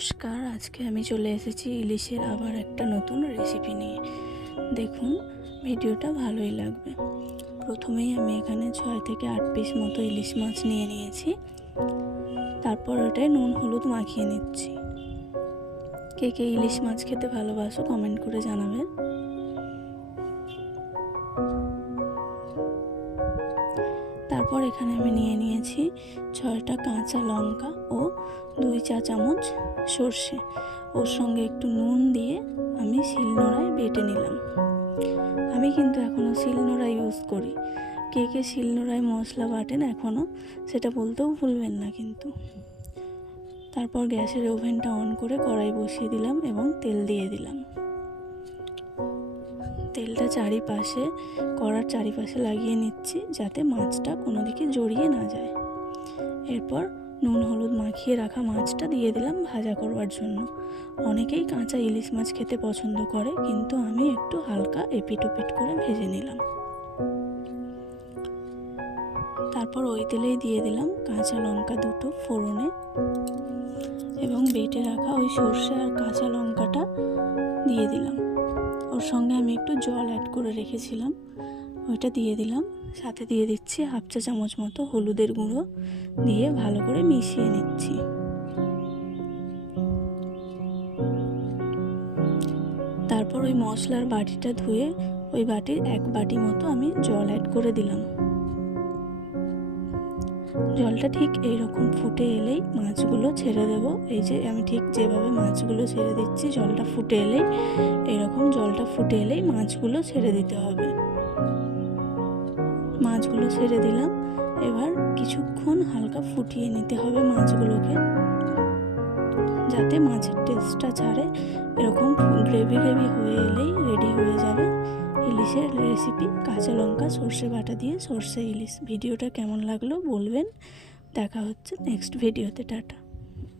নমস্কার, আজকে আমি চলে এসেছি ইলিশের আবার একটা নতুন রেসিপি নিয়ে। দেখুন, ভিডিওটা ভালোই লাগবে। প্রথমেই আমি এখানে ছয় থেকে আট পিস মতো ইলিশ মাছ নিয়ে নিয়েছি। তারপর ওটায় নুন, হলুদ মাখিয়ে নিচ্ছি। কে কে ইলিশ মাছ খেতে ভালোবাসো কমেন্ট করে জানাবেন। তারপর এখানে আমি নিয়ে নিয়েছি ছয়টা কাঁচা লঙ্কা ও দুই চা চামচ সর্ষে। ওর সঙ্গে একটু নুন দিয়ে আমি শিলনোড়ায় বেটে নিলাম। আমি কিন্তু এখনও শিলনোড়া ইউজ করি। কে কে শিলনোড়ায় মশলা বাটেন এখনও সেটা বলতেও ভুলবেন না কিন্তু। তারপর গ্যাসের ওভেনটা অন করে কড়াই বসিয়ে দিলাম এবং তেল দিয়ে দিলাম। তেলটা চারিপাশে, কড়ার চারিপাশে লাগিয়ে নিচ্ছি যাতে মাছটা কোনো দিকে জড়িয়ে না যায়। এরপর নুন, হলুদ মাখিয়ে রাখা মাছটা দিয়ে দিলাম ভাজা করবার জন্য। অনেকেই কাঁচা ইলিশ মাছ খেতে পছন্দ করে, কিন্তু আমি একটু হালকা এপিট ওপিট করে ভেজে নিলাম। তারপর ওই তেলেই দিয়ে দিলাম কাঁচা লঙ্কা দুটো ফোড়নে এবং বেটে রাখা ওই সর্ষে আর কাঁচা লঙ্কাটা দিয়ে দিলাম। ওর সঙ্গে আমি একটু জল অ্যাড করে রেখেছিলাম। ওইটা দিয়ে দিলাম। সাথে দিয়ে দিচ্ছি হাফ চা চামচ মতো হলুদের গুঁড়ো দিয়ে ভালো করে মিশিয়ে নিচ্ছি। তারপর ওই মশলার বাটিটা ধুয়ে ওই বাটির এক বাটি মতো আমি জল অ্যাড করে দিলাম। জলটা ঠিক এইরকম ফুটে এলেই মাছগুলো ছেড়ে দেব। এই যে আমি ঠিক যেভাবে মাছগুলো ছেড়ে দিচ্ছি, জলটা ফুটে এলেই এরকম জলটা ফুটে এলেই মাছগুলো ছেড়ে দিতে হবে। মাছগুলো ছেড়ে দিলাম। এবার কিছুক্ষণ হালকা ফুটিয়ে নিতে হবে মাছগুলোকে, যাতে মাছের টেস্টটা ছাড়ে। এরকম গ্রেভি গ্রেভি হয়ে এলেই রেডি হয়ে যাবে। ইলিশের রেসিপি কাঁচা লঙ্কা, সর্ষে বাটা দিয়ে সর্ষে ইলিশ। ভিডিওটা কেমন লাগল বলবেন। দেখা হচ্ছে নেক্সট ভিডিওতে টাটা।